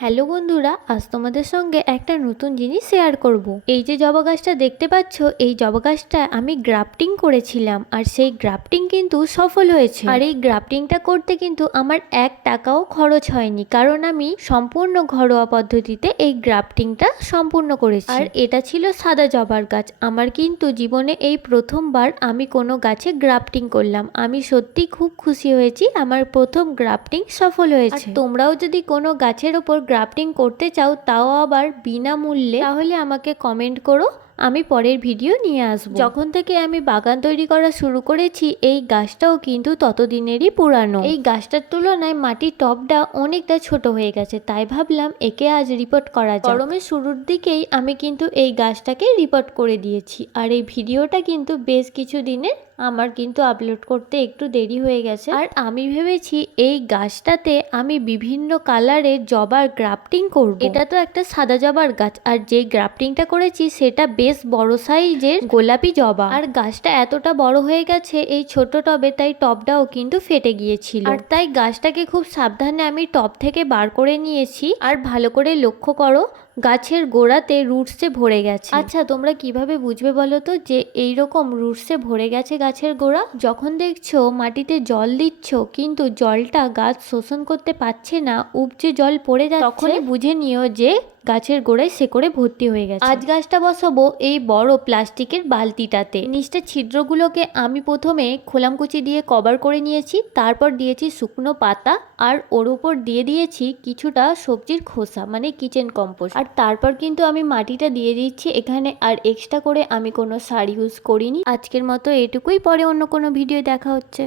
Hello বন্ধুরা, আজ তোমাদের সঙ্গে একটা নতুন জিনিস শেয়ার করব। এই যে জবা গাছটা দেখতে পাচ্ছ, এই জবা গাছটা আমি গ্রাফটিং করেছিলাম আর সেই গ্রাফটিং কিন্তু সফল হয়েছে। আর এই গ্রাফটিংটা করতে কিন্তু আমার 1 টাকাও খরচ হয়নি, কারণ আমি সম্পূর্ণ ঘরোয়া পদ্ধতিতে এই গ্রাফটিংটা সম্পূর্ণ করেছি। আর এটা ছিল সাদা জবার গাছ। আমার কিন্তু জীবনে এই প্রথমবার আমি কোনো গাছে গ্রাফটিং করলাম। আমি সত্যি খুব খুশি হয়েছি, আমার প্রথম গ্রাফটিং সফল হয়েছে। তোমরাও যদি কোনো গাছের ওপর গ্রাফটিং করতে চাও, তাও আবার বিনামূল্যে, তাহলে আমাকে কমেন্ট করো, আমি পরের ভিডিও নিয়ে আসব। যখন থেকে আমি বাগান তৈরি করা শুরু করেছি, এই গাছটাও কিন্তু ততদিনেরই পুরানো। এই গাছটার তুলনায় মাটির টবটা অনেকটা ছোট হয়ে গেছে, তাই ভাবলাম একে আজ রিপোর্ট করা যায়। গরমের শুরুর দিকেই আমি কিন্তু এই গাছটাকে রিপোর্ট করে দিয়েছি। আর এই ভিডিওটা কিন্তু বেশ কিছু দিনের আমার কিন্তু আপলোড করতে একটু দেরি হয়ে গেছে। আর আমি ভেবেছি এই গাছটাতে আমি বিভিন্ন কালারের জবার গ্রাফটিং করব। এটা তো একটা সাদা জবার গাছ, আর যে গ্রাফটিংটা করেছি সেটা বেশ বড় সাইজের গোলাপি জবা। আর গাছটা এতটা বড় হয়ে গেছে এই ছোট টবে, তাই টবটাও কিন্তু ফেটে গিয়েছিল। আর তাই গাছটাকে খুব সাবধানে আমি টব থেকে বার করে নিয়েছি। আর ভালো করে লক্ষ্য করো, গাছের গোড়াতে রুটসে ভরে গেছে। আচ্ছা, তোমরা কিভাবে বুঝবে বলো তো যে এইরকম রুটসে ভরে গেছে গাছের গোড়া? যখন দেখছো মাটিতে জল দিচ্ছ কিন্তু জলটা গাছ শোষণ করতে পারছে না, উপচে জল পড়ে যাচ্ছে, তখনই বুঝে নিও যে গাছের গোড়ায় শেকড়ে ভর্তি হয়ে গেছে। আজ গাছটা বসাবো এই বড় প্লাস্টিকের বালতিটাতে। নিচের ছিদ্রগুলোকে আমি প্রথমে খোলামকুচি দিয়ে কভার করে নিয়েছি, তারপর দিয়েছি শুকনো পাতা, আর ওর উপর দিয়ে দিয়েছি কিছুটা সবজির খোসা, মানে কিচেন কম্পোস্ট। আর তারপর কিন্তু আমি মাটিটা দিয়ে দিচ্ছি এখানে। আর এক্সট্রা করে আমি কোনো সার ইউজ করিনি। আজকের মতো এটুকুই, পরে অন্য কোনো ভিডিও দেখা হচ্ছে।